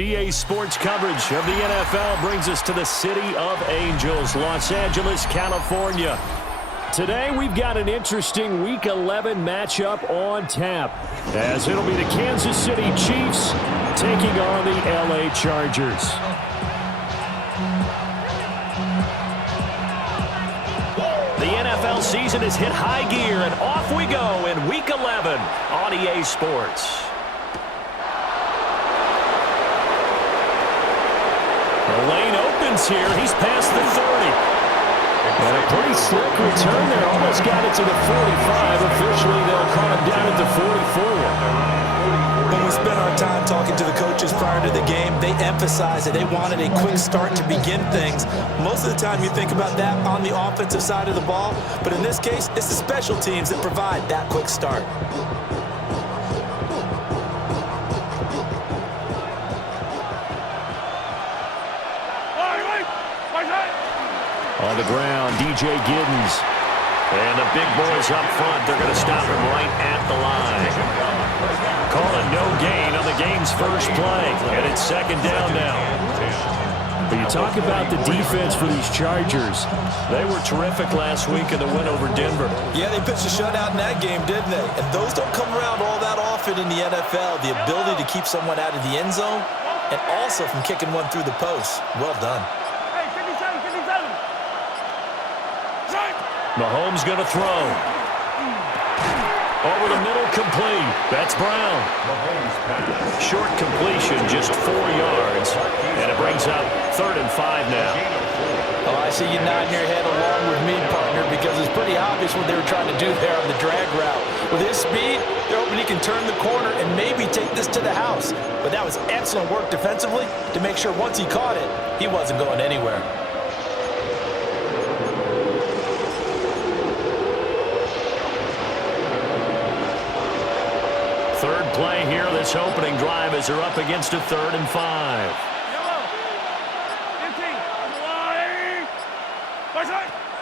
EA Sports coverage of the NFL brings us to the City of Angels, Los Angeles, California. Today, we've got an interesting Week 11 matchup on tap, as it'll be the Kansas City Chiefs taking on the LA Chargers. The NFL season has hit high gear, and off we go in Week 11 on EA Sports. The lane opens here. He's past the 30. And a pretty slick return there. Almost got it to the 45. Officially, they'll call him down at the 44. When we spent our time talking to the coaches prior to the game, they emphasized that they wanted a quick start to begin things. Most of the time, you think about that on the offensive side of the ball. But in this case, it's the special teams that provide that quick start. On the ground, DJ Giddens. And the big boys up front, they're going to stop him right at the line. Calling no gain on the game's first play. And it's second down now. But you talk about the defense for these Chargers. They were terrific last week in the win over Denver. Yeah, they pitched a shutout in that game, didn't they? And those don't come around all that often in the NFL. The ability to keep someone out of the end zone and also from kicking one through the post. Well done. Mahomes going to throw. Over the middle, complete. That's Brown. Short completion, just 4 yards. And it brings up 3rd and 5 now. Oh, I see you nodding your head along with me, partner, because it's pretty obvious what they were trying to do there on the drag route. With his speed, they're hoping he can turn the corner and maybe take this to the house. But that was excellent work defensively to make sure once he caught it, he wasn't going anywhere. Third play here, this opening drive as they're up against a 3rd and 5.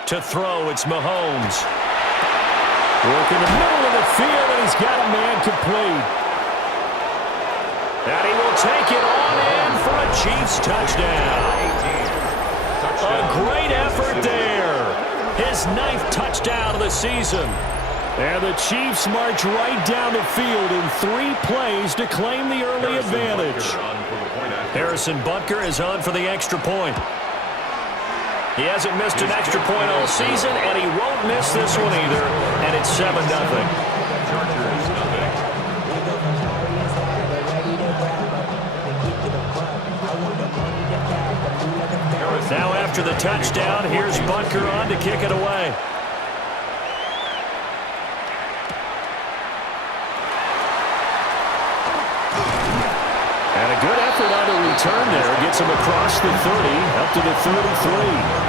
To throw, it's Mahomes. Working the middle of the field, and he's got a man complete. And he will take it on in for a Chiefs touchdown. A great effort there. His 9th touchdown of the season. And the Chiefs march right down the field in 3 plays to claim the early advantage. Harrison Butker is on for the extra point. He hasn't missed an extra point all season, and he won't miss this one either. And it's 7-0. Now after the touchdown, here's Butker on to kick it away. And a good effort on the return there. Gets him across the 30, up to the 33.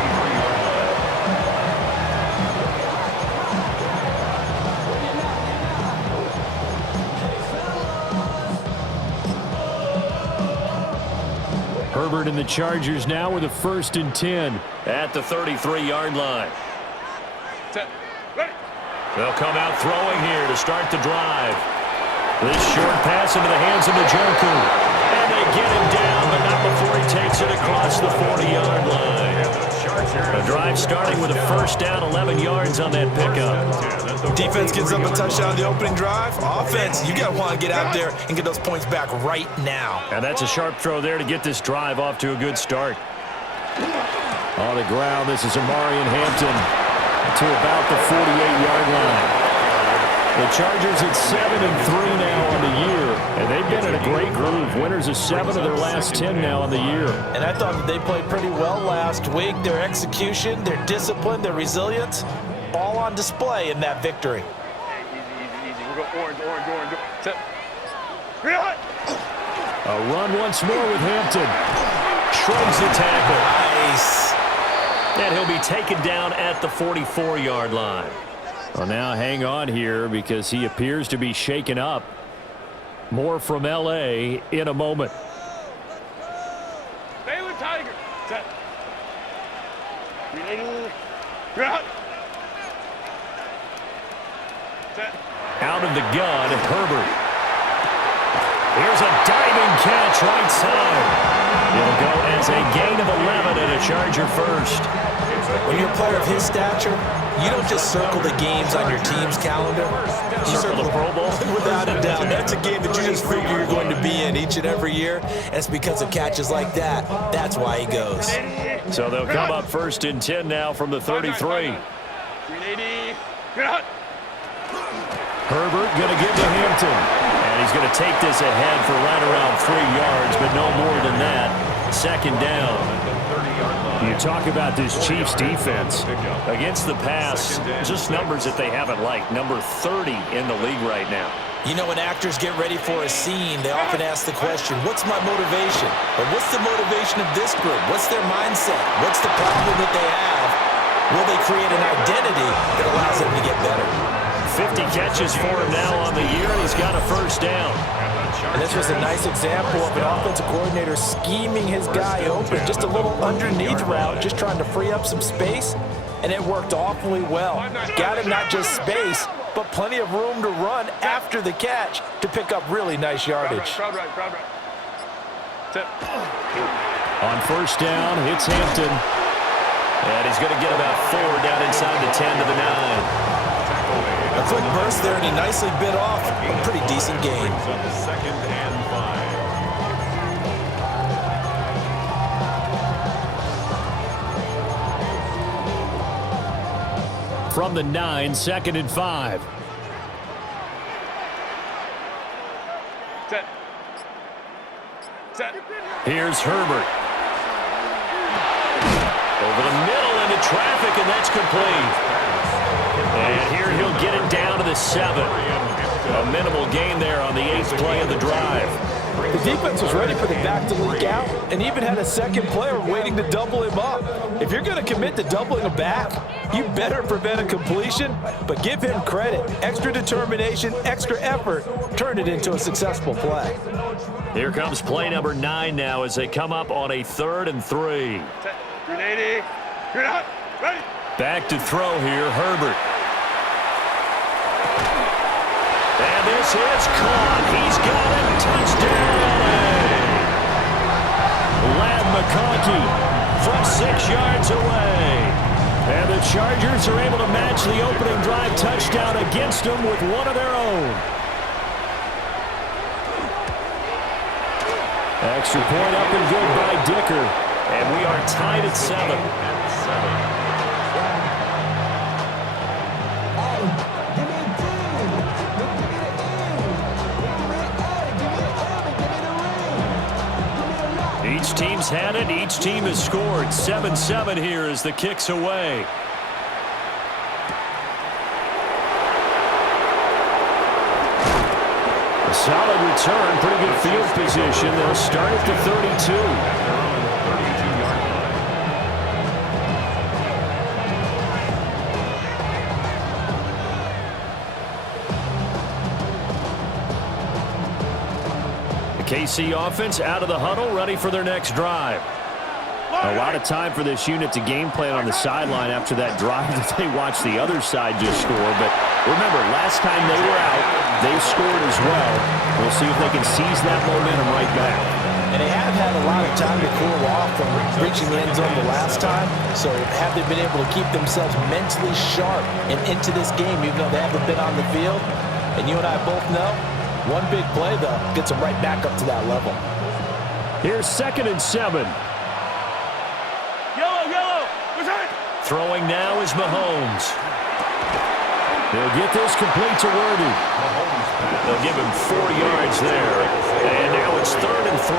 Herbert and the Chargers now with a 1st and 10 at the 33-yard line. They'll come out throwing here to start the drive. This short pass into the hands of Njoku. And they get him down, but not before he takes it across the 40-yard line. A drive starting with a 1st down, 11 yards on that pickup. Defense gets up a touchdown on the opening drive. Offense, you got to want to get out there and get those points back right now. And that's a sharp throw there to get this drive off to a good start. On the ground, this is Amarian Hampton to about the 48-yard line. The Chargers at 7-3 now on the year, and they've been in a great groove. Winners of 7 of their last 10 now on the year. And I thought that they played pretty well last week. Their execution, their discipline, their resilience, all on display in that victory. Easy. We'll go orange. A run once more with Hampton. Shrugs the tackle. Nice. And he'll be taken down at the 44-yard line. Well, now hang on here because he appears to be shaken up. More from L.A. in a moment. Baylor Tiger. Set. Set. Out of the gun, Herbert. Here's a diving catch right side. It'll go as a gain of 11 and a Charger first. When you're a player of his stature, you don't just circle the games on your team's calendar. You circle the Pro Bowl. Without a doubt. That's a game that you just figure you're going to be in each and every year. And it's because of catches like that. That's why he goes. So they'll come up 1st and 10 now from the 33. 380. Get out. Herbert going to give to Hampton. And he's going to take this ahead for right around 3 yards, but no more than that. 2nd down. You talk about this Chiefs defense against the pass, just numbers that they haven't liked. Number 30 in the league right now. You know, when actors get ready for a scene, they often ask the question, what's my motivation? Or what's the motivation of this group? What's their mindset? What's the problem that they have? Will they create an identity that allows them to get better? 50 catches for him now on the year, and he's got a 1st down. And this was a nice example of an offensive coordinator scheming his guy open. Just a little underneath route, just trying to free up some space, and it worked awfully well. Got him not just space, but plenty of room to run after the catch to pick up really nice yardage. Crowd right. On 1st down, it's Hampton. And he's going to get about 4 down inside the 10 to the 9. A quick burst there, and he nicely bit off a pretty decent gain. 2nd and 5. From the 9, 2nd and 5. Set. Here's Herbert. Over the middle into traffic, and that's complete. And here he'll get it down to the 7. A minimal gain there on the 8th play of the drive. The defense was ready for the back to leak out and even had a second player waiting to double him up. If you're going to commit to doubling a back, you better prevent a completion, but give him credit. Extra determination, extra effort, turn it into a successful play. Here comes play number 9 now as they come up on a 3rd and 3. Set. 380. Get out. Ready. Back to throw here, Herbert. And this is caught. He's got it. Touchdown, LA. Lad McConkey from 6 yards away. And the Chargers are able to match the opening drive touchdown against them with one of their own. Extra point up and good by Dicker. And we are tied at 7. Each team's had it. Each team has scored. 7-7 here as the kick's away. A solid return. Pretty good field position. They'll start at the 32. KC offense out of the huddle, ready for their next drive. A lot of time for this unit to game plan on the sideline after that drive that they watched the other side just score. But remember, last time they were out, they scored as well. We'll see if they can seize that momentum right back. And they have had a lot of time to cool off from reaching the end zone the last time. So have they been able to keep themselves mentally sharp and into this game, even though they haven't been on the field? And you and I both know, one big play, though, gets them right back up to that level. Here's 2nd and 7. Yellow. Throwing now is Mahomes. They'll get this complete to Worthy. They'll give him 4 yards there. And now it's 3rd and 3.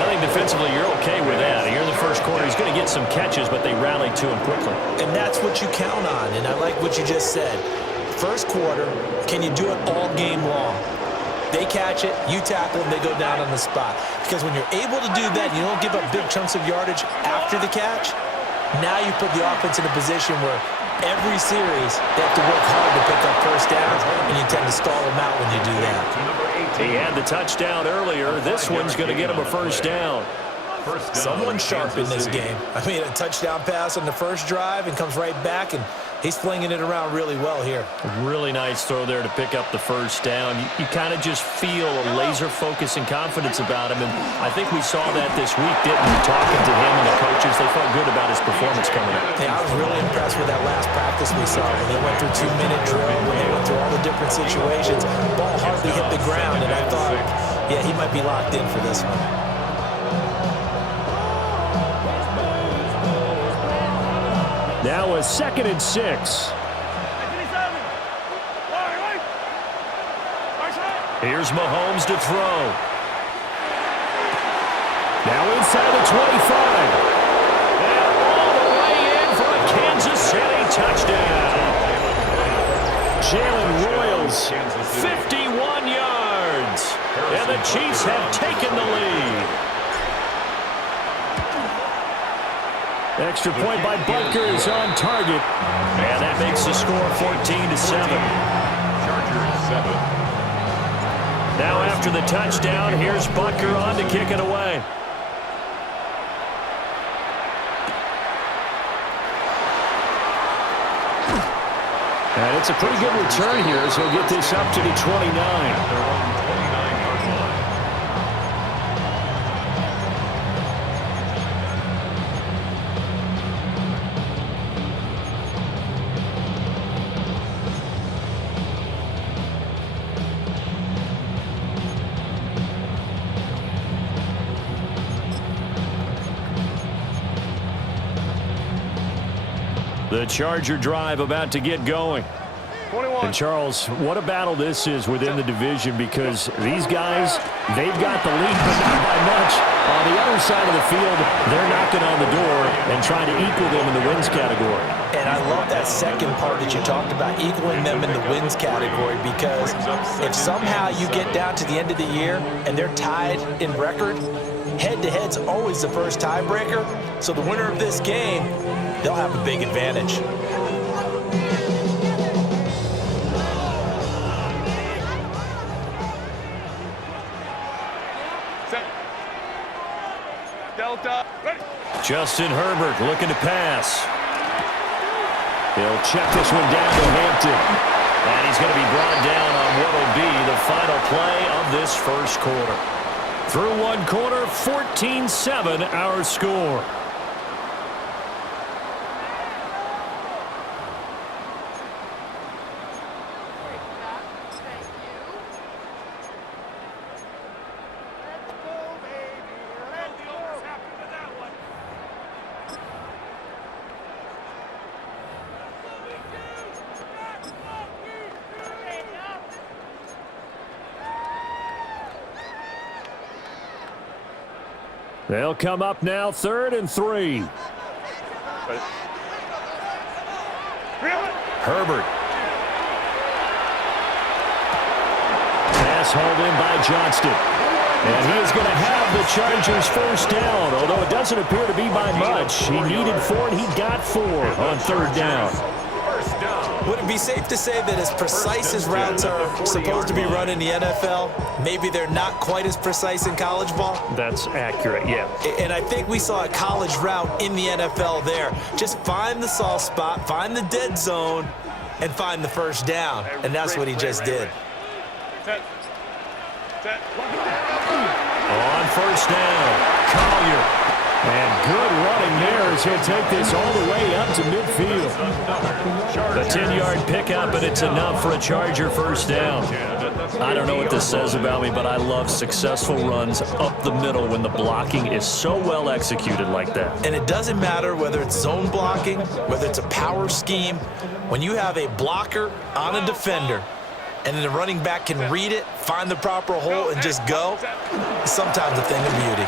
I think defensively you're okay with that. Here in the first quarter, he's going to get some catches, but they rallied to him quickly. And that's what you count on, and I like what you just said. First quarter, can you do it all game long? They catch it, you tackle them, they go down on the spot. Because when you're able to do that, you don't give up big chunks of yardage after the catch. Now you put the offense in a position where every series they have to work hard to pick up first downs, and you tend to stall them out when you do that. He had the touchdown earlier. This one's going to get him a first down. Someone sharp in this game. I mean, a touchdown pass on the first drive and comes right back and He's flinging it around really well here. Really nice throw there to pick up the first down. You kind of just feel a laser focus and confidence about him, and I think we saw that this week, didn't we? Talking to him and the coaches, they felt good about his performance coming up. Hey, I was really impressed with that last practice we saw when they went through 2-minute drill, when they went through all the different situations. Ball hardly hit the ground, and I thought, yeah, he might be locked in for this one. Now a 2nd and 6. Here's Mahomes to throw. Now inside the 25. And all the way in for a Kansas City touchdown. Jalen Royals, 51 yards. And the Chiefs have taken the lead. Extra point by Butker is on target. And that makes the score 14-7. Chargers 7. Now after the touchdown, here's Butker on to kick it away. And it's a pretty good return here as he'll get this up to the 29. They're on the 29-yard line. The Charger drive about to get going. 21. And Charles, what a battle this is within the division, because these guys, they've got the lead, but not by much. On the other side of the field, they're knocking on the door and trying to equal them in the wins category. And I love that second part that you talked about, equaling them in the wins category, because if somehow you get down to the end of the year and they're tied in record, head-to-head's always the first tiebreaker. So the winner of this game, they'll have a big advantage. Set. Delta. Ready. Justin Herbert looking to pass. He'll check this one down to Hampton. And he's going to be brought down on what will be the final play of this first quarter. Through one quarter, 14-7 our score. They'll come up now, 3rd and 3. Herbert. Pass hauled in by Johnston. And he is going to have the Chargers first down, although it doesn't appear to be by much. He needed 4, and he got 4 on 3rd down. Would it be safe to say that as precise as routes are supposed to be run in the NFL, maybe they're not quite as precise in college ball? That's accurate, yeah. And I think we saw a college route in the NFL there. Just find the soft spot, find the dead zone, and find the first down. And that's what he just did. Set. Set. On first down, Collier. And good running there as he'll take this all the way up to midfield. A 10-yard pickup, and it's enough for a Charger first down. I don't know what this says about me, but I love successful runs up the middle when the blocking is so well executed like that. And it doesn't matter whether it's zone blocking, whether it's a power scheme. When you have a blocker on a defender, and then the running back can read it, find the proper hole, and just go, sometimes a thing of beauty.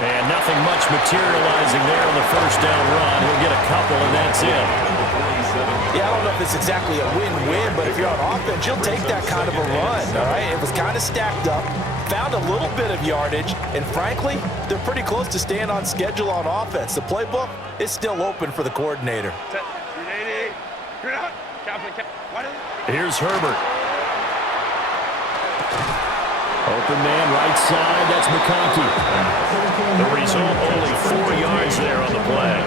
And nothing much materializing there on the first down run. He'll get a couple, and that's it. Yeah, I don't know if it's exactly a win-win, but if you're on offense, you'll take that kind of a run, all right? It was kind of stacked up, found a little bit of yardage, and frankly, they're pretty close to staying on schedule on offense. The playbook is still open for the coordinator. Set. 380. You're out. Here's Herbert. Open man right side, that's McConkey. The result, only 4 yards there on the play.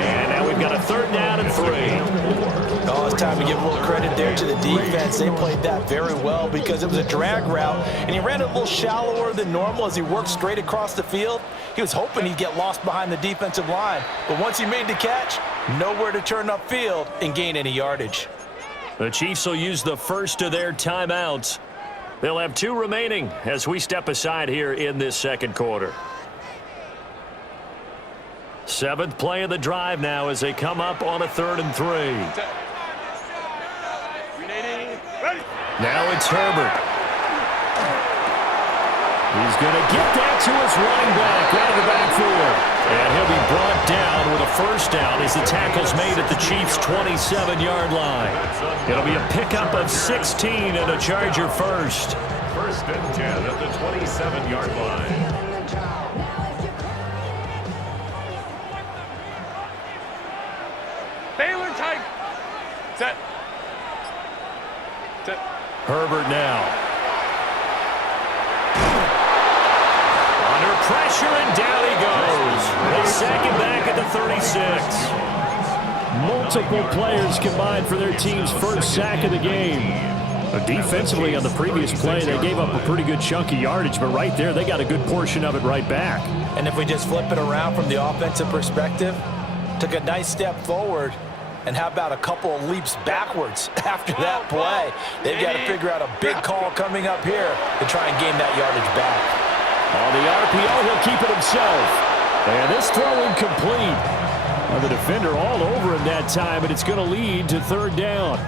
And now we we've got a 3rd down and 3. Oh, it's time to give a little credit there to the defense. They played that very well because it was a drag route, and he ran it a little shallower than normal as he worked straight across the field. He was hoping he'd get lost behind the defensive line, but once he made the catch, nowhere to turn upfield and gain any yardage. The Chiefs will use the first of their timeouts. They'll have 2 remaining as we step aside here in this 2nd quarter. 7th play of the drive now as they come up on a 3rd and 3. Now it's Herbert. He's going to get that to his running back out of the backfield. And he'll be brought down with a 1st down as the tackle's made at the Chiefs' 27-yard line. It'll be a pickup of 16 and a Charger first. 1st and 10 at the 27-yard line. Baylor tight. Set. Set. Herbert now. Under pressure and down he goes. They sack him back at the 36. Multiple players combined for their team's 1st sack of the game. Defensively on the previous play, they gave up a pretty good chunk of yardage, but right there they got a good portion of it right back. And if we just flip it around from the offensive perspective, took a nice step forward, and how about a couple of leaps backwards after that play? They've got to figure out a big call coming up here to try and gain that yardage back. On the RPO, he'll keep it himself. And this throw incomplete. Well, the defender all over him that time, and it's going to lead to 3rd down.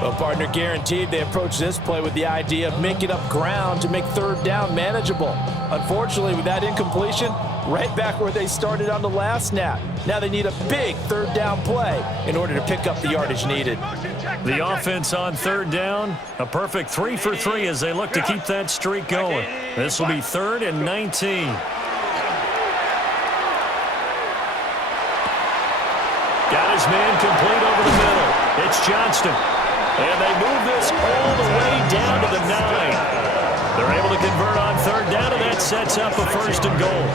Well, partner, guaranteed they approach this play with the idea of making up ground to make 3rd down manageable. Unfortunately, with that incompletion, right back where they started on the last snap. Now they need a big 3rd down play in order to pick up the yardage needed. The offense on 3rd down, a perfect 3 for 3 as they look to keep that streak going. This will be 3rd and 19. Got his man complete over the middle. It's Johnston. And they move this all the way down to the 9. They're able to convert on 3rd down, and that sets up a 1st and goal.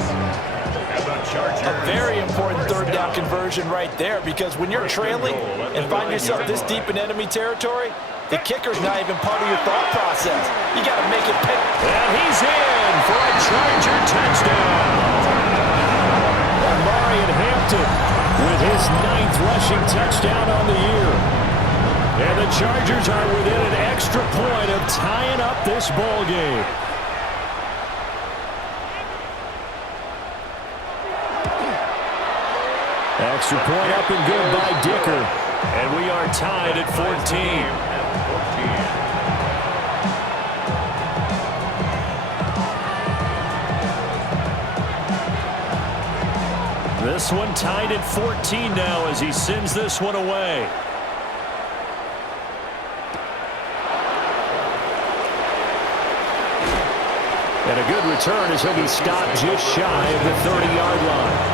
A very important 3rd down conversion right there, because when you're trailing and find yourself this deep in enemy territory, the kicker's not even part of your thought process. You got to make it pick. And he's in for a Charger touchdown. Marion Hampton with his 9th rushing touchdown on the year. And the Chargers are within an extra point of tying up this ball game. Extra point up and good by Dicker. And we are tied at 14. This one tied at 14 now as he sends this one away. And a good return as he'll be stopped just shy of the 30-yard line.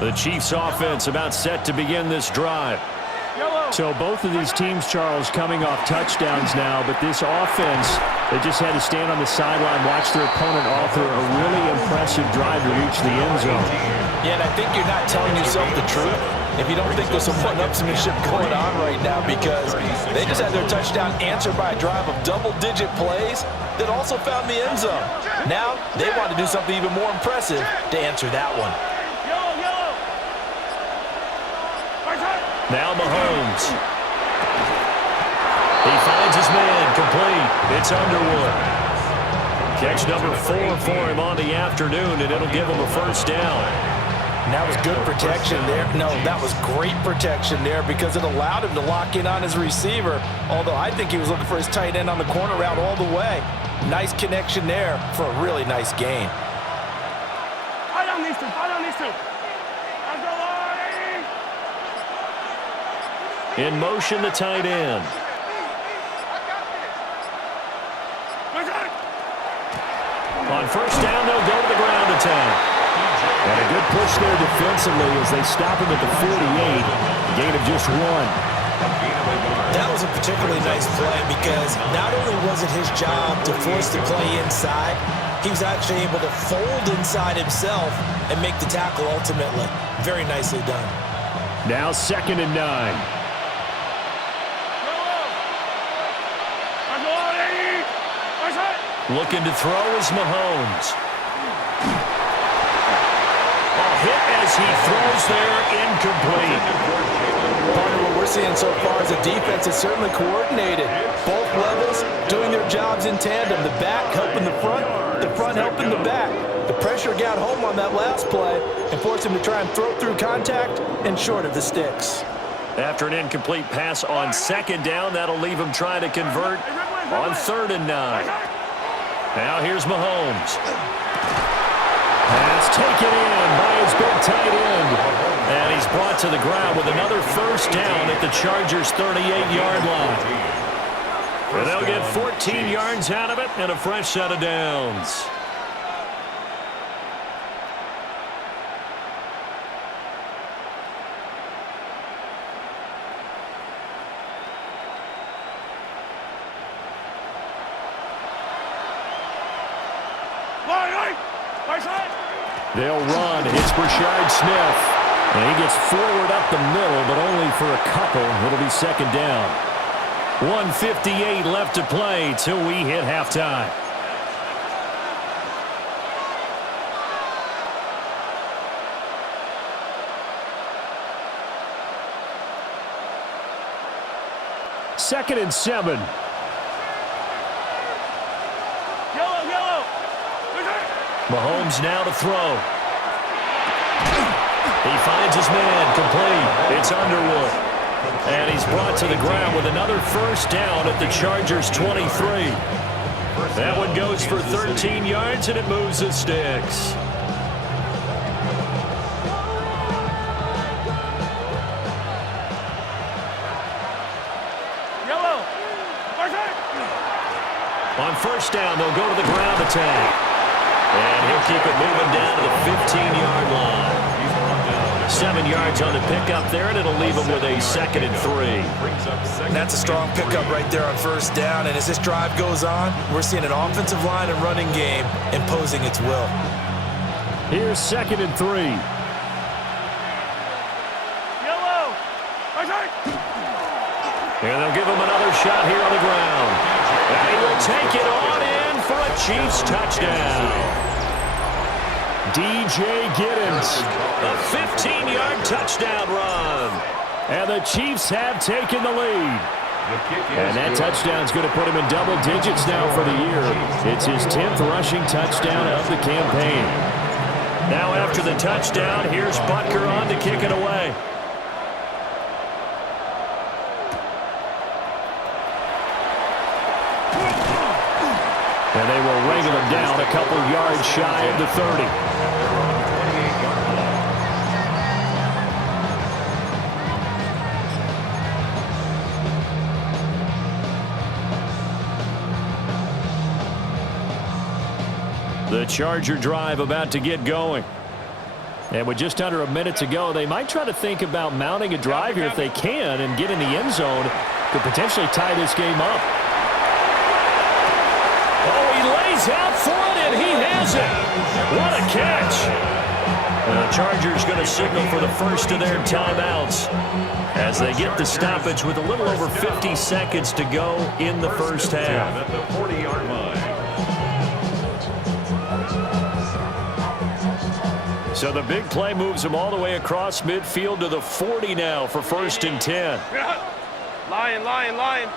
The Chiefs offense about set to begin this drive. So both of these teams, Charles, coming off touchdowns now, but this offense, they just had to stand on the sideline, watch their opponent author a really impressive drive to reach the end zone. Yeah, and I think you're not telling yourself the truth if you don't think there's some one-upsmanship going on right now, because they just had their touchdown answered by a drive of double-digit plays that also found the end zone. Now they want to do something even more impressive to answer that one. Now Mahomes. He finds his man complete. It's Underwood. Catch number 4 for him on the afternoon, and it'll give him a 1st down. And that was good protection there. No, that was great protection there because it allowed him to lock in on his receiver, although I think he was looking for his tight end on the corner route all the way. Nice connection there for a really nice gain. I don't need to. In motion, the tight end. On 1st down, they'll go to the ground attack. And a good push there defensively as they stop him at the 48. Gain of just 1. That was a particularly nice play because not only was it his job to force the play inside, he was actually able to fold inside himself and make the tackle ultimately. Very nicely done. Now 2nd and 9. Looking to throw is Mahomes. Hit as he throws there, incomplete. Partner, what we're seeing so far is the defense is certainly coordinated. Both levels doing their jobs in tandem. The back helping the front helping the back. The pressure got home on that last play and forced him to try and throw through contact and short of the sticks. After an incomplete pass on 2nd down, that'll leave him trying to convert on 3rd and 9. Now here's Mahomes. Pass taken in by his big tight end. And he's brought to the ground with another 1st down at the Chargers' 38-yard line. And they'll get 14 yards out of it and a fresh set of downs. They'll run. It's Brashard Smith. And he gets forward up the middle, but only for a couple. It'll be 2nd down. 1:58 left to play till we hit halftime. Second and 7. Mahomes now to throw. He finds his man, complete. It's Underwood. And he's brought to the ground with another 1st down at the Chargers' 23. That one goes for 13 yards, and it moves the sticks. On 1st down, they'll go to the ground attack. And he'll keep it moving down to the 15-yard line. 7 yards on the pickup there, and it'll leave him with a 2nd and 3. And that's a strong pickup right there on 1st down. And as this drive goes on, we're seeing an offensive line and running game imposing its will. Here's 2nd and 3. And they'll give him another shot here on the ground. And he will take it on in for a Chiefs touchdown. DJ Giddens, a 15-yard touchdown run. And the Chiefs have taken the lead. And that touchdown's going to put him in double digits now for the year. It's his 10th rushing touchdown of the campaign. Now after the touchdown, here's Butker on to kick it away. And they will wrangle him down a couple yards shy of the 30. The Charger drive about to get going. And with just under a minute to go, they might try to think about mounting a drive here if they can and get in the end zone to potentially tie this game up. Oh, he lays out for it, and he has it. What a catch. And the Chargers going to signal for the first of their timeouts as they get the stoppage with a little over 50 seconds to go in the first half. At the 40-yard line. So the big play moves them all the way across midfield to the 40 now for 1st and 10. Lion, lion, lion.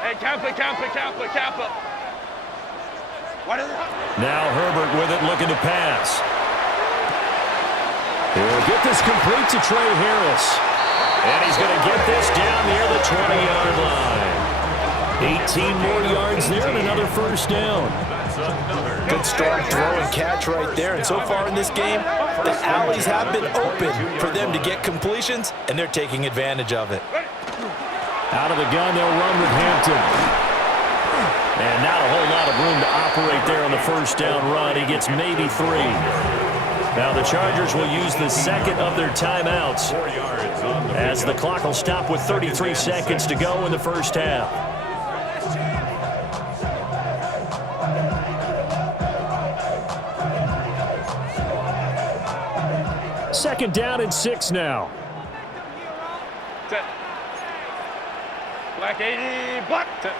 Hey, camp it, camp it, camp it, camp it. What is it? Now Herbert with it, looking to pass. He'll get this complete to Trey Harris. And he's going to get this down near the 20-yard line. 18 more yards there and another 1st down. Good strong throw and catch right there. And so far in this game, the alleys have been open for them to get completions, and they're taking advantage of it. Out of the gun, they'll run with Hampton. And not a whole lot of room to operate there on the first down run. He gets maybe 3. Now the Chargers will use the second of their timeouts as the clock will stop with 33 seconds to go in the first half. Second down and 6 now. Set. Black 80, block. Set.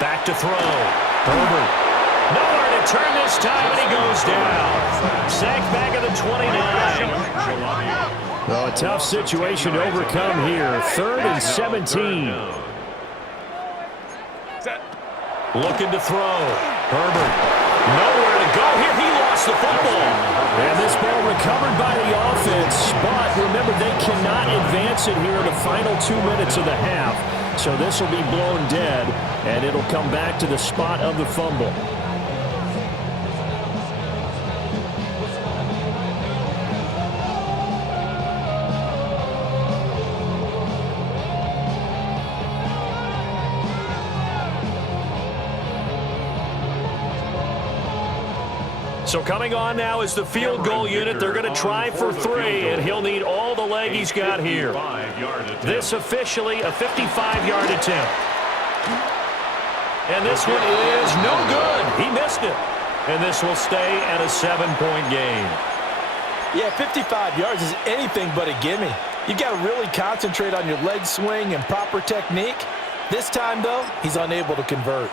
Back to throw. Herbert. Nowhere to turn this time, and he goes down. Sacked back at the 29. Well, a tough situation to overcome here. 3rd and 17. Set. Looking to throw. Herbert. Nowhere to go here. He lost the football. And this ball recovered by the offense. But remember, they cannot advance it here in the final 2 minutes of the half. So this will be blown dead, and it'll come back to the spot of the fumble. So coming on now is the field goal unit. They're going to try for 3, and he'll need all the leg he's got here. This officially a 55-yard attempt. And this one is no good. He missed it. And this will stay at a 7-point game. Yeah, 55 yards is anything but a gimme. You got to really concentrate on your leg swing and proper technique. This time, though, he's unable to convert.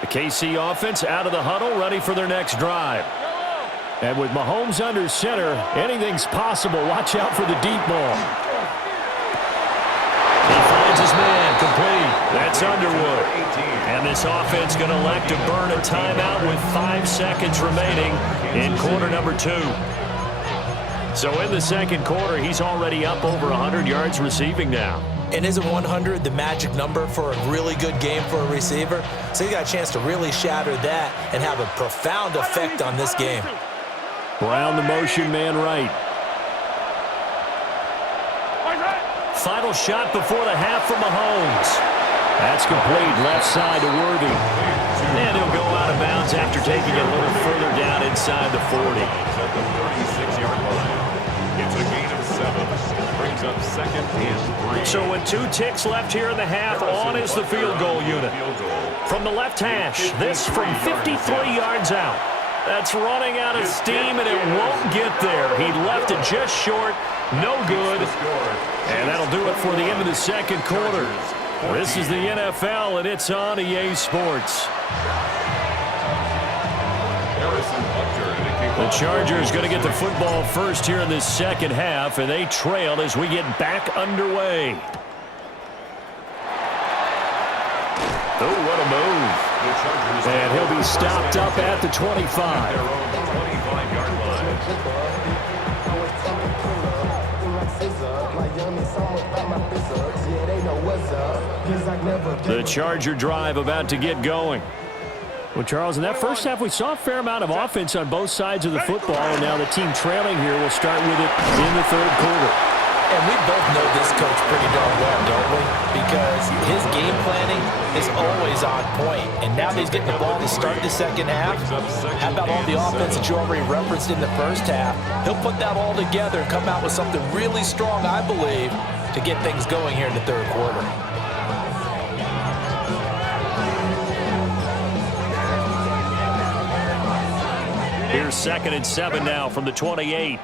The KC offense out of the huddle, ready for their next drive. And with Mahomes under center, anything's possible. Watch out for the deep ball. He finds his man, complete. That's Underwood. And this offense going to elect to burn a timeout with 5 seconds remaining in quarter number 2. So in the second quarter, he's already up over 100 yards receiving now. And isn't 100 the magic number for a really good game for a receiver? So he got a chance to really shatter that and have a profound effect on this game. Brown the motion man right. Final shot before the half from Mahomes. That's complete, left side to Worthy. And he'll go out of bounds after taking it a little further down inside the 40. At the 36-yard line. It's a gain of 7. Brings up 2nd and 3. So with 2 ticks left here in the half, on is the field goal unit. From the left hash, this from 53 yards out. That's running out of steam, and it won't get there. He left it just short. No good. And that'll do it for the end of the second quarter. This is the NFL, and it's on EA Sports. The Chargers going to get the football first here in this second half, and they trail as we get back underway. Oh, what a move. And he'll be stopped up at the 25. The Charger drive about to get going. Well, Charles, in that first half, we saw a fair amount of offense on both sides of the football, and now the team trailing here will start with it in the third quarter. And we both know this coach pretty darn well, don't we? Because his game planning is always on point. And now that he's getting the ball to start the second half, how about all the offense that you already referenced in the first half? He'll put that all together and come out with something really strong, I believe, to get things going here in the third quarter. Here's 2nd and 7 now from the 28.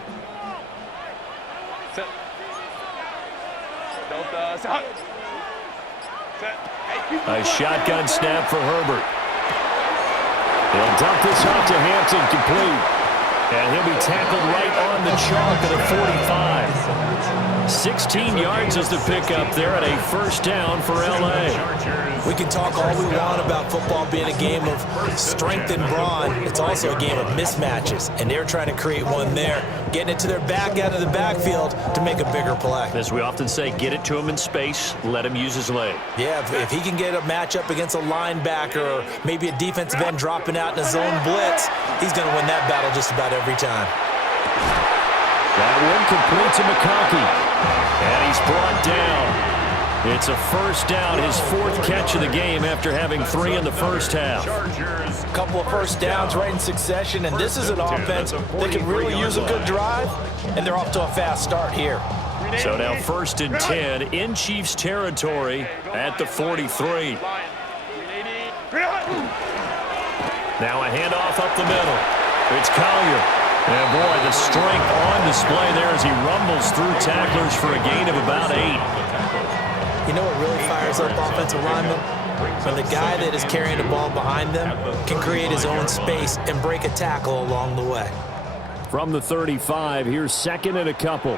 A shotgun snap for Herbert. He'll dump this off to Hampton, complete. And he'll be tackled right on the chalk at a 45. 16 yards is the pickup there at a first down for L.A. We can talk all we want about football being a game of strength and brawn. It's also a game of mismatches, and they're trying to create one there. getting it to their back out of the backfield to make a bigger play. As we often say, get it to him in space, let him use his leg. Yeah, if he can get a matchup against a linebacker or maybe a defensive end dropping out in a zone blitz, he's going to win that battle just about every time. That one complete to McConkey, and he's brought down. It's a first down, his fourth catch of the game after having 3 in the first half. A couple of first downs right in succession, and this is an offense that can really use a good drive, and they're off to a fast start here. So now 1st and 10 in Chiefs territory at the 43. Now a handoff up the middle. It's Collier. And boy, the strength on display there as he rumbles through tacklers for a gain of about 8. You know what really fires up offensive linemen? When the guy that is carrying the ball behind them can create his own space and break a tackle along the way. From the 35, here's 2nd and a couple.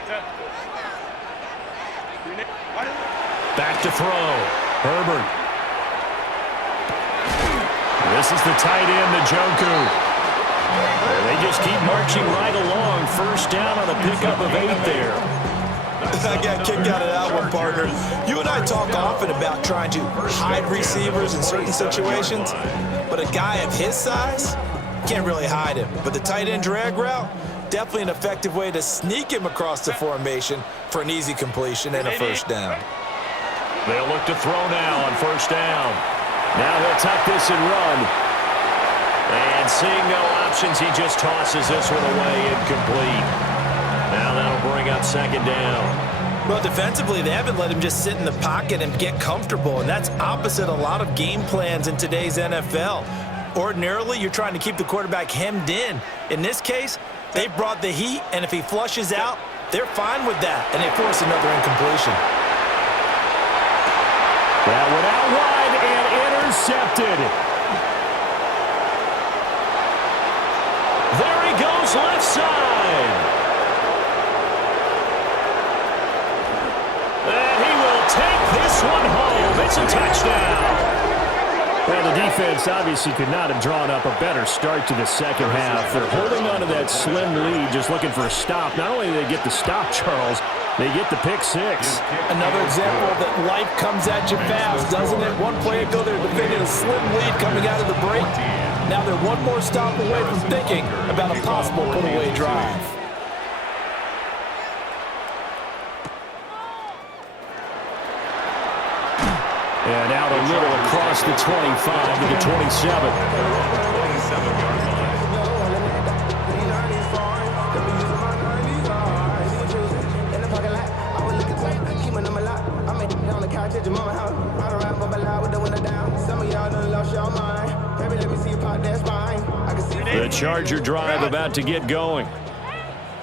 Back to throw. Herbert. This is the tight end, Njoku. They just keep marching right along. First down on a pickup of 8 there. I got kicked out of that one, partner. You and I talk often about trying to hide receivers in certain situations, but a guy of his size can't really hide him. But the tight end drag route, definitely an effective way to sneak him across the formation for an easy completion and a first down. They'll look to throw now on first down. Now he'll tuck this and run. And seeing no options, he just tosses this one away incomplete. Now that'll bring up 2nd down. Well, defensively, they haven't let him just sit in the pocket and get comfortable, and that's opposite a lot of game plans in today's NFL. Ordinarily, you're trying to keep the quarterback hemmed in. In this case, they brought the heat, and if he flushes out, they're fine with that, and they force another incompletion. That went out wide and intercepted. There he goes, left side. And he will take this one home. It's a touchdown. Well, the defense obviously could not have drawn up a better start to the second half. They're holding on to that slim lead, just looking for a stop. Not only do they get the stop, Charles, they get the pick 6. Another example that life comes at you fast, doesn't it? One play ago, they were defending a slim lead coming out of the break. Now they're one more stop away from thinking about a possible put-away drive. And out a little across the 25 to the 27. The Charger drive about to get going.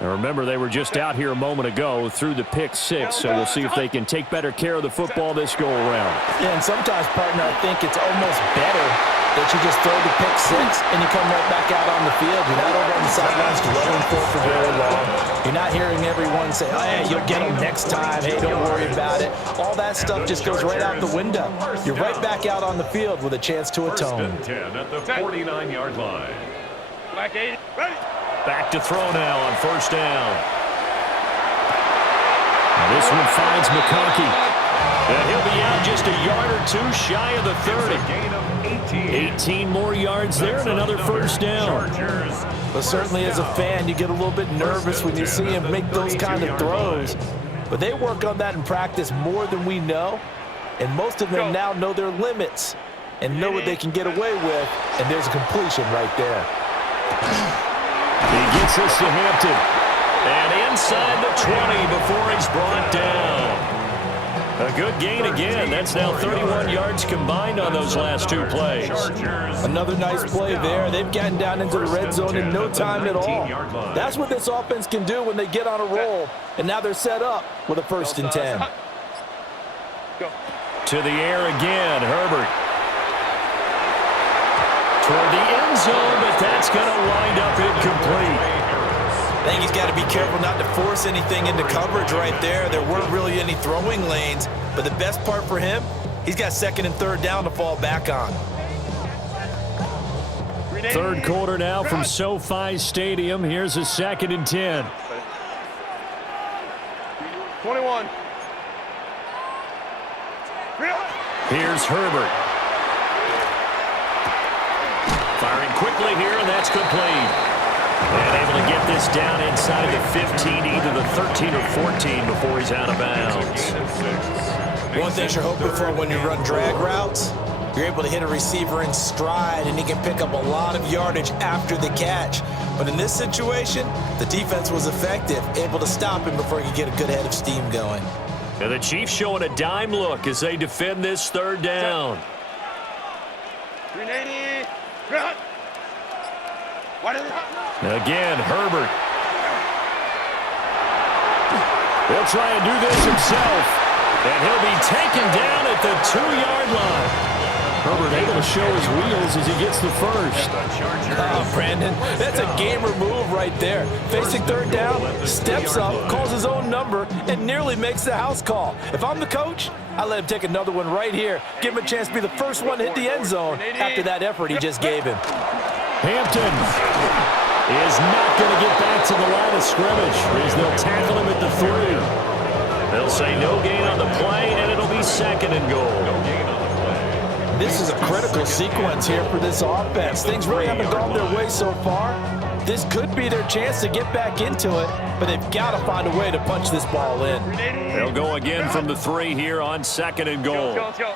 And remember, they were just out here a moment ago through the pick 6, so we'll see if they can take better care of the football this go-around. Yeah, and sometimes, partner, I think it's almost better that you just throw the pick 6 and you come right back out on the field. You're not over on the sidelines dwelling for very long. You're not hearing everyone say, oh, yeah, you'll get them next time. Hey, don't worry about it. All that stuff just goes right out the window. You're right back out on the field with a chance to atone. 10 at the 49-yard line. Black 80. Ready. Back to throw now on first down. Now this one finds McConkey. And he'll be out just a yard or two shy of the 30. Gain of 18 more yards there and another first down. But certainly as a fan, you get a little bit nervous when you see him make those kind of throws. But they work on that in practice more than we know. And most of them now know their limits and know what they can get away with. And there's a completion right there. He gets this to Hampton. And inside the 20 before he's brought down. A good gain again. That's now 31 yards combined on those last 2 plays. Another nice play there. They've gotten down into the red zone in no time at all. That's what this offense can do when they get on a roll. And now they're set up with a 1st and 10. To the air again, Herbert. Toward the end zone, but that's going to wind up incomplete. I think he's got to be careful not to force anything into coverage right there. There weren't really any throwing lanes, but the best part for him, he's got 2nd and 3rd down to fall back on. Third quarter now from SoFi Stadium. Here's a 2nd and 10. 21. Here's Herbert. Firing quickly here, and that's complete. And able to get this down inside the 15, either the 13 or 14 before he's out of bounds. One thing you're hoping for when you run drag routes, you're able to hit a receiver in stride, and he can pick up a lot of yardage after the catch. But in this situation, the defense was effective, able to stop him before he could get a good head of steam going. And the Chiefs showing a dime look as they defend this third down. 380. Again, Herbert. He'll try and do this himself. And he'll be taken down at the 2-yard line. Herbert able to show his wheels as he gets the first. Oh, Brandon, that's a gamer move right there. Facing third down, steps up, calls his own number, and nearly makes the house call. If I'm the coach, I let him take another one right here. Give him a chance to be the first one to hit the end zone after that effort he just gave him. Hampton is not going to get back to the line of scrimmage as they'll tackle him at the 3. They'll say no gain on the play, and it'll be second and goal. This is a critical sequence here for this offense. Things really haven't gone their way so far. This could be their chance to get back into it, but they've got to find a way to punch this ball in. They'll go again from the 3 here on second and goal. Let's go.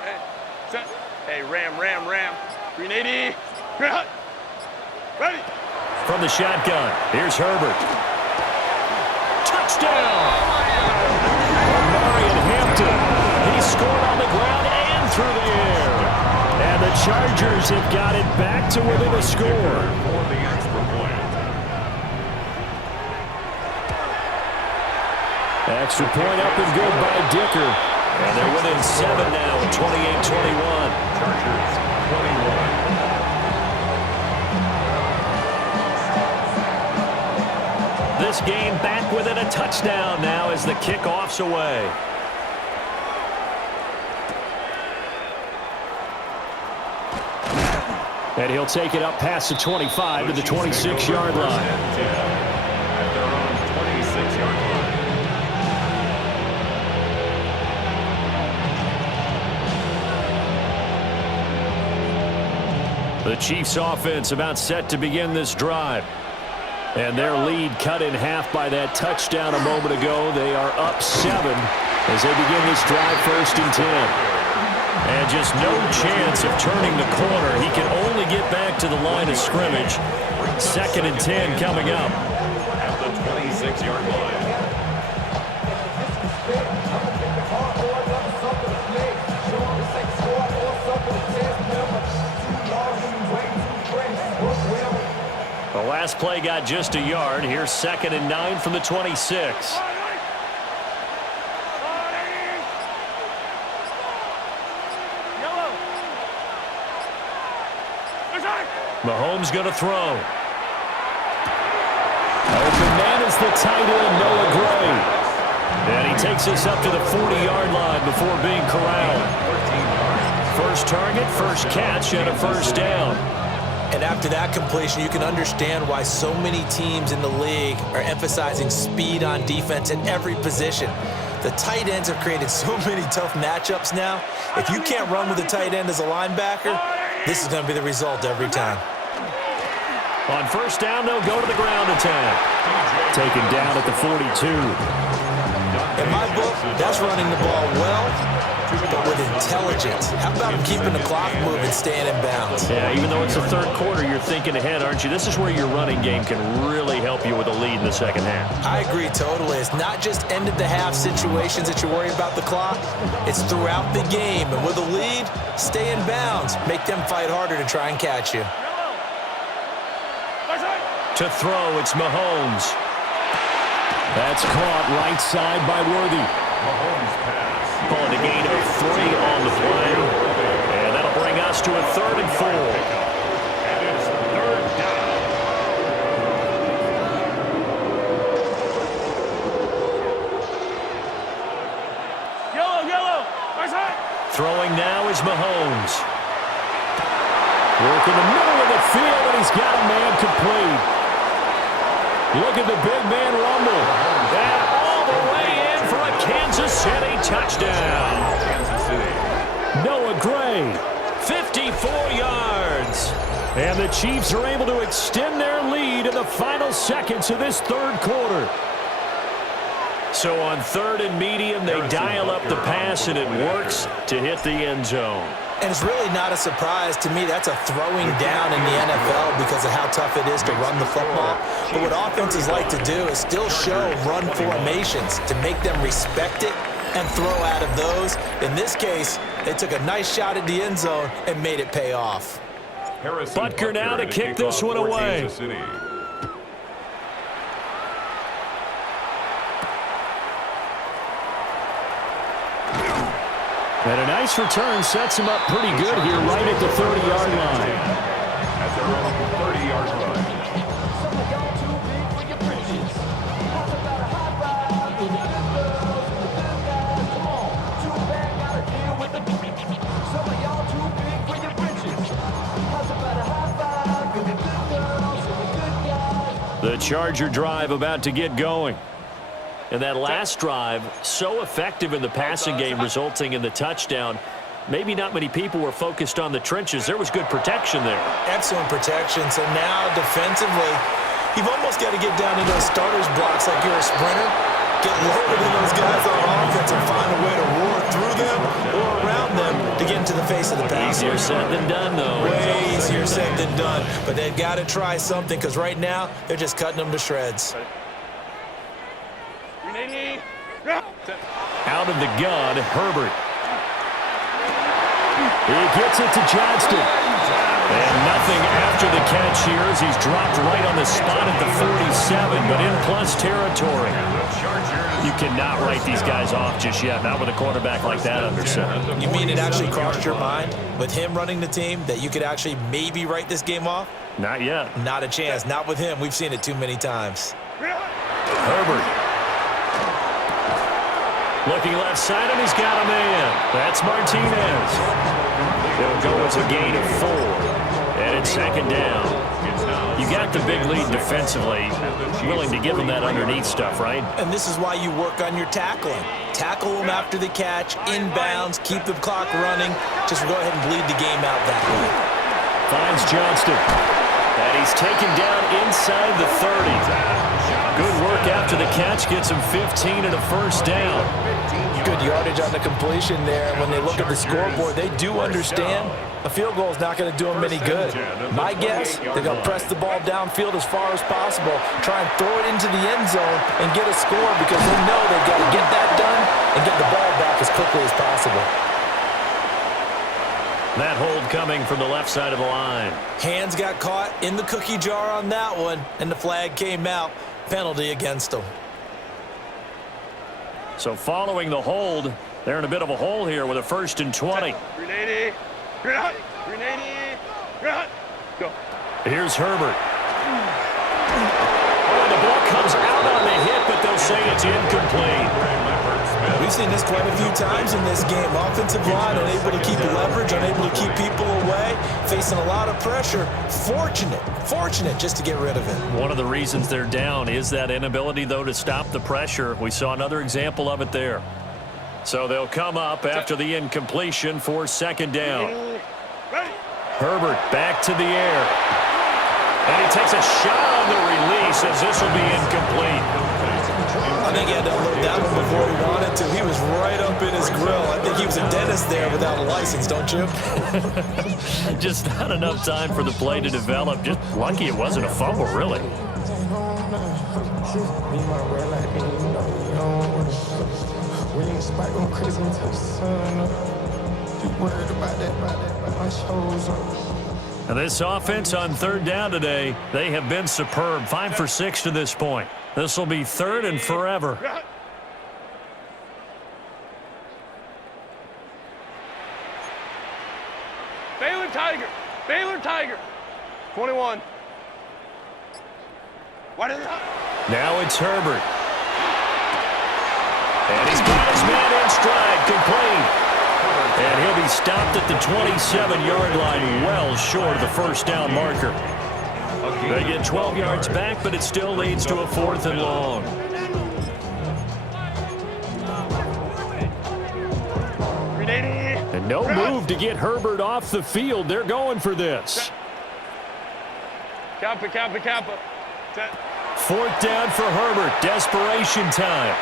Hey, ram. 380. Ready. From the shotgun, here's Herbert. Touchdown! He scored on the ground and through the air. And the Chargers have got it back to within a score. Extra point up and good by Dicker. And they're within 7 now, 28-21. Chargers 21. This game back within a touchdown now as the kickoff's away. And he'll take it up past the 25 to the 26-yard line. At their own 26-yard line. The Chiefs offense about set to begin this drive. And their lead cut in half by that touchdown a moment ago. They are up 7 as they begin this drive, 1st and 10. And just no chance of turning the corner. He can only get back to the line of scrimmage. 2nd and 10 coming up. At the 26-yard line. The last play got just a yard. Here's 2nd and 9 from the 26. Mahomes going to throw. Open man is the tight end, Noah Gray. And he takes us up to the 40-yard line before being corralled. First target, first catch, and a first down. And after that completion, you can understand why so many teams in the league are emphasizing speed on defense at every position. The tight ends have created so many tough matchups now. If you can't run with a tight end as a linebacker, this is going to be the result every time. On first down, they'll go to the ground attack. Taken down at the 42. In my book, that's running the ball well, but with intelligence. How about him keeping the clock moving, staying in bounds? Yeah, even though it's the 3rd quarter, you're thinking ahead, aren't you? This is where your running game can really help you with a lead in the 2nd half. I agree totally. It's not just end-of-the-half situations that you worry about the clock. It's throughout the game. And with a lead, stay in bounds. Make them fight harder to try and catch you. To throw, it's Mahomes. That's caught right side by Worthy. Mahomes pass. Pulling a gain of 3 on the play. And that'll bring us to a 3rd and 4. And it's 3rd down. Yellow. Throwing now is Mahomes. Work in the middle of the field, and he's got a man complete. Look at the big man rumble. And all the way in for a Kansas City touchdown. Kansas City. Noah Gray, 54 yards. And the Chiefs are able to extend their lead in the final seconds of this third quarter. So on third and medium, they dial up the pass, and it works to hit the end zone. And it's really not a surprise to me. That's a throwing down in the NFL because of how tough it is to run the football. But what offenses like to do is still show run formations to make them respect it and throw out of those. In this case, they took a nice shot at the end zone and made it pay off. Butker now to kick this one away. And a nice return sets him up pretty good here right at the 30-yard line. At their own 30-yard line. The Charger drive about to get going. And that last drive, so effective in the passing game, resulting in the touchdown. Maybe not many people were focused on the trenches. There was good protection there. Excellent protection. So now defensively, you've almost got to get down to those starters blocks like you're a sprinter. Get lower than those guys on offense and find a way to roar through them or around them to get into the face of the passer. Easier said than done, though. Way easier said than done. But they've got to try something because right now they're just cutting them to shreds. Out of the gun, Herbert. He gets it to Johnston. And nothing after the catch here as he's dropped right on the spot at the 47, but in plus territory. You cannot write these guys off just yet, not with a quarterback like that under center. You mean it actually crossed your mind with him running the team that you could actually maybe write this game off? Not yet. Not a chance. Not with him. We've seen it too many times. Herbert. Looking left side, and he's got a man. That's Martinez. He'll go as a gain of 4. And it's second down. You got the big lead defensively. Willing to give him that underneath stuff, right? And this is why you work on your tackling. Tackle them after the catch, inbounds, keep the clock running. Just go ahead and bleed the game out that way. Finds Johnston. And he's taken down inside the 30. Good work after the catch. Gets him 15 and a first down. Good yardage on the completion there. When they look at the scoreboard, they do understand a field goal is not going to do them any good. My guess, they're going to press the ball downfield as far as possible, try and throw it into the end zone and get a score because they know they've got to get that done and get the ball back as quickly as possible. That hold coming from the left side of the line. Hands got caught in the cookie jar on that one, and the flag came out. Penalty against them. So following the hold, they're in a bit of a hole here with a 1st and 20. Go. Here's Herbert. Oh, the ball comes out on the hit, but they'll say it's incomplete. We've seen this quite a few times in this game. Offensive line unable to keep leverage, unable to keep people away, facing a lot of pressure. Fortunate just to get rid of it. One of the reasons they're down is that inability, though, to stop the pressure. We saw another example of it there. So they'll come up after the incompletion for second down. Herbert back to the air. And he takes a shot on the release as this will be incomplete. I think he had to unload that one before he wanted to. He was right up in his grill. I think he was a dentist there without a license, don't you? Just not enough time for the play to develop. Just lucky it wasn't a fumble, really. And this offense on third down today, they have been superb. 5 for 6 to this point. This will be 3rd and forever. Baylor Tiger. 21. What is it? Now it's Herbert. And he's got his man in stride, complete. And he'll be stopped at the 27-yard line, well short of the first down marker. They get 12 yards back, but it still leads to a 4th and long. No move to get Herbert off the field. They're going for this. Camp it. Set. 4th down for Herbert. Desperation time.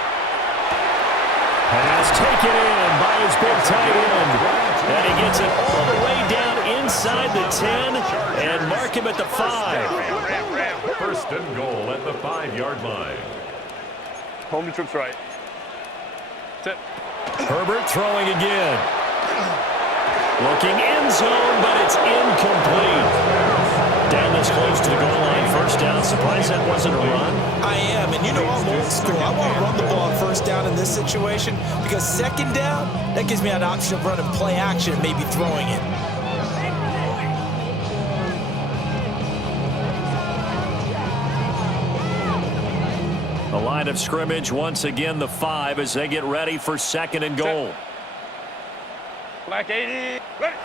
Pass taken in by his big tight end. And he gets it all the way down inside the 10 and mark him at the 5. First and goal at the 5-yard line. Home the trips right. Set. Herbert throwing again. Looking end zone, but it's incomplete. Down this close to the goal line. First down. Surprised that wasn't a run. I am, and you know I'm old school. I want to run the ball on first down in this situation because second down, that gives me an option of running play action and maybe throwing it. The line of scrimmage, once again, the 5 as they get ready for 2nd and goal. Black 80. Ready.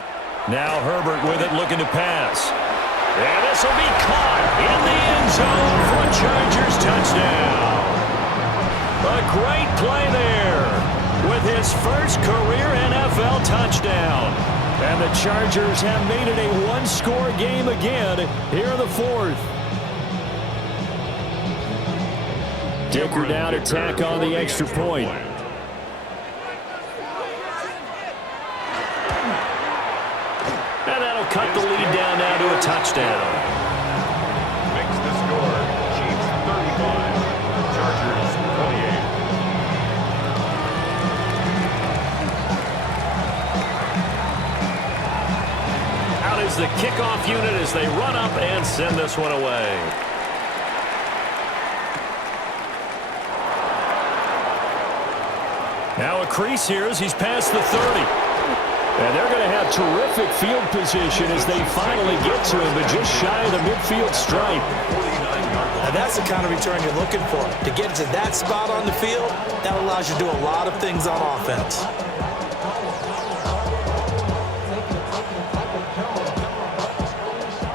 Now Herbert with it, looking to pass. And this will be caught in the end zone for a Chargers touchdown. A great play there with his first career NFL touchdown. And the Chargers have made it a one-score game again here in the 4th. Dicker down to tack on the extra point. And that'll cut the lead down now to a touchdown. Makes the score. Chiefs 35. Chargers 28. Out is the kickoff unit as they run up and send this one away. Now a crease here as he's past the 30. And they're going to have terrific field position as they finally get to him, but just shy of the midfield stripe. Now that's the kind of return you're looking for. To get to that spot on the field, that allows you to do a lot of things on offense.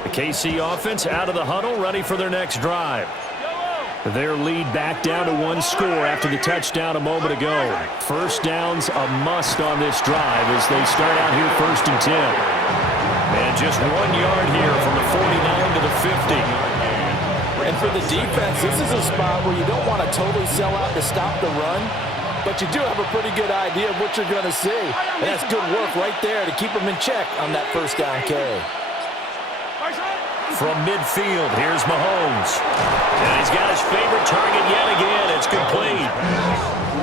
The KC offense out of the huddle, ready for their next drive. Their lead back down to 1 score after the touchdown a moment ago. First down's a must on this drive as they start out here 1st and 10. And just 1 yard here from the 49 to the 50. And for the defense, this is a spot where you don't want to totally sell out to stop the run, but you do have a pretty good idea of what you're going to see. And that's good work right there to keep them in check on that first down carry. From midfield, here's Mahomes. And he's got his favorite target yet again. It's complete.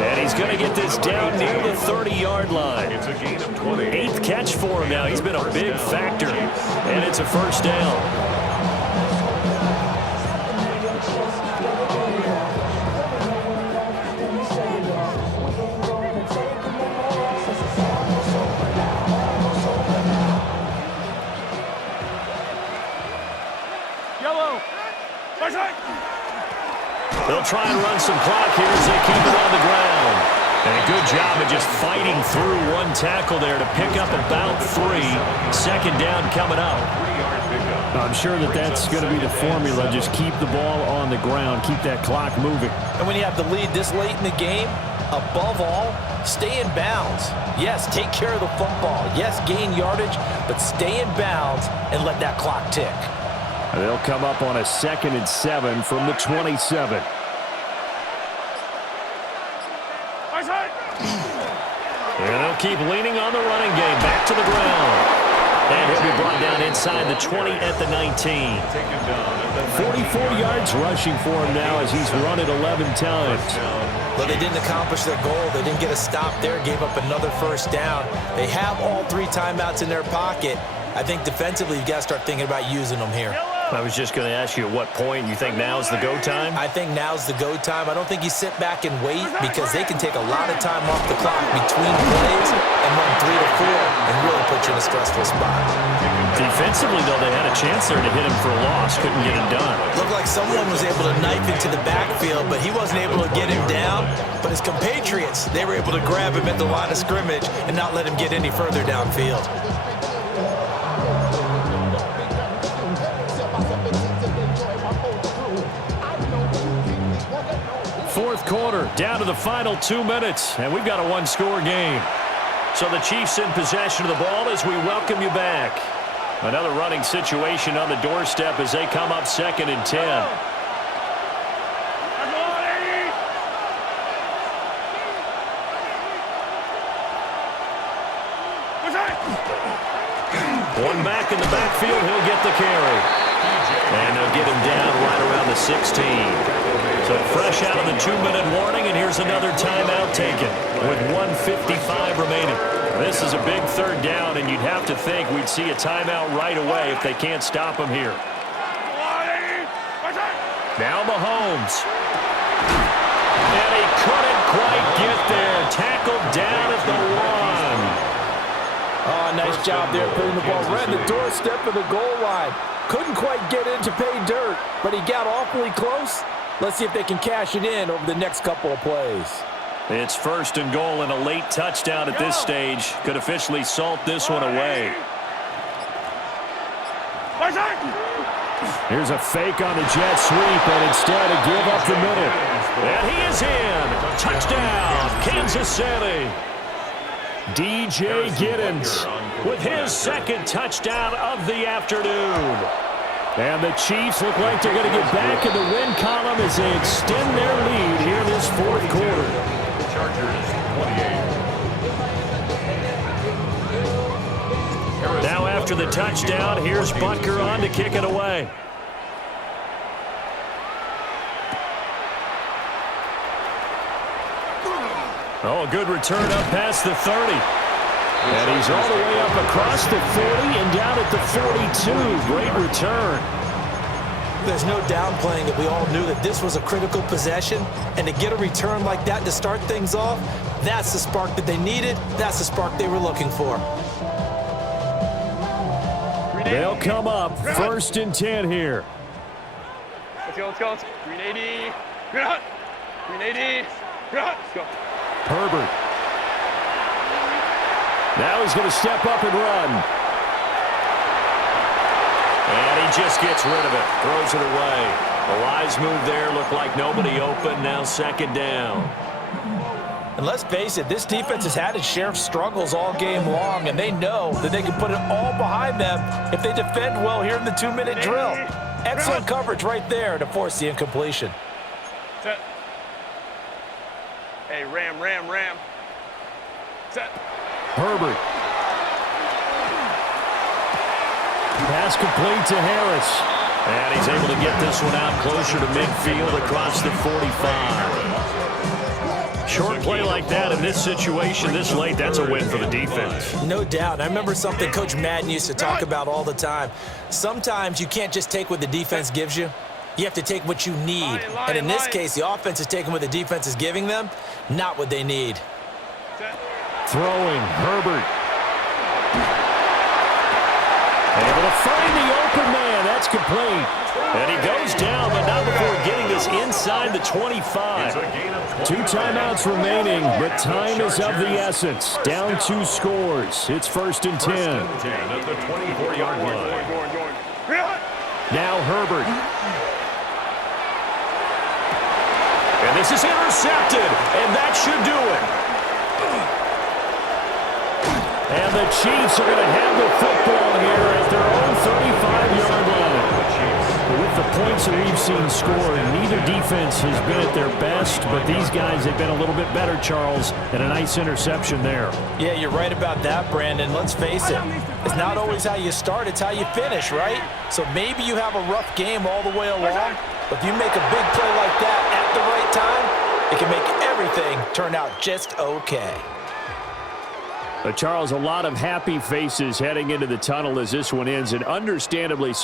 And he's going to get this down near the 30-yard line. It's a gain of 20. 8th catch for him now. He's been a big factor. And it's a first down. They'll try and run some clock here as they keep it on the ground. And a good job of just fighting through one tackle there to pick up about 3. Second down coming up. I'm sure that that's going to be the formula. Just keep the ball on the ground. Keep that clock moving. And when you have the lead this late in the game, above all, stay in bounds. Yes, take care of the football. Yes, gain yardage, but stay in bounds and let that clock tick. They'll come up on a 2nd and 7 from the 27. And they'll keep leaning on the running game. Back to the ground. And he'll be brought down inside the 20 at the 19. 44 yards rushing for him now as he's run it 11 times. But they didn't accomplish their goal. They didn't get a stop there, gave up another first down. They have all 3 timeouts in their pocket. I think defensively you've got to start thinking about using them here. I was just going to ask you at what point you think now's the go time? I think now's the go time. I don't think you sit back and wait because they can take a lot of time off the clock between plays and run 3 to 4 and really put you in a stressful spot. Defensively, though, they had a chance there to hit him for a loss. Couldn't get him done. Looked like someone was able to knife into the backfield, but he wasn't able to get him down. But his compatriots, they were able to grab him at the line of scrimmage and not let him get any further downfield. Fourth quarter, down to the final 2 minutes, and we've got a one-score game. So the Chiefs in possession of the ball as we welcome you back. Another running situation on the doorstep as they come up 2nd and 10. One back in the backfield, he'll get the carry. And they'll get him down right around the 16. So fresh out of the 2-minute warning, and here's another timeout taken with 1:55 remaining. This is a big 3rd down, and you'd have to think we'd see a timeout right away if they can't stop him here. Now Mahomes. And he couldn't quite get there. Tackled down at the 1. Oh, nice job there putting the ball right on the doorstep of the goal line. Couldn't quite get in to pay dirt, but he got awfully close. Let's see if they can cash it in over the next couple of plays. It's 1st and goal and a late touchdown at this stage. Could officially salt this one away. Here's a fake on the jet sweep, and instead a give up the middle. And he is in. Touchdown, Kansas City. DJ Giddens with his 2nd touchdown of the afternoon. And the Chiefs look like they're going to get back in the win column as they extend their lead here this 4th quarter. Chargers 28. Now after the touchdown, here's Butker on to kick it away. Oh, a good return up past the 30. And he's all the way up across the 40 and down at the 42. Great return. There's no downplaying that we all knew that this was a critical possession, and to get a return like that to start things off, that's the spark that they needed. That's the spark they were looking for. They'll come up 1st and 10 here. Let's go, let's go. 380. 380. Let's go. Herbert. Now he's going to step up and run. And he just gets rid of it. Throws it away. A wise move there. Looked like nobody open. Now 2nd down. And let's face it, this defense has had its share of struggles all game long, and they know that they can put it all behind them if they defend well here in the 2-minute drill. Excellent coverage right there to force the incompletion. Set. Hey, ram. Set. Herbert. Pass complete to Harris. And he's able to get this one out closer to midfield across the 45. Short play like that in this situation this late, that's a win for the defense. No doubt. I remember something Coach Madden used to talk about all the time. Sometimes you can't just take what the defense gives you. You have to take what you need. And in this case, the offense is taking what the defense is giving them, not what they need. Throwing, Herbert. Able to find the open man. That's complete. And he goes down, but not before getting this inside the 25. 2 timeouts remaining, but time is of the essence. Down 2 scores. It's 1st and 10. At the 24-yard line. Now Herbert. And this is intercepted, and that should do it. And the Chiefs are going to have the football here at their own 35-yard line. With the points that we've seen scored, neither defense has been at their best, but these guys have been a little bit better, Charles, and a nice interception there. Yeah, you're right about that, Brandon. Let's face it. It's not always how you start, it's how you finish, right? So maybe you have a rough game all the way along, but if you make a big play like that at the right time, it can make everything turn out just okay. Charles, a lot of happy faces heading into the tunnel as this one ends, and understandably so.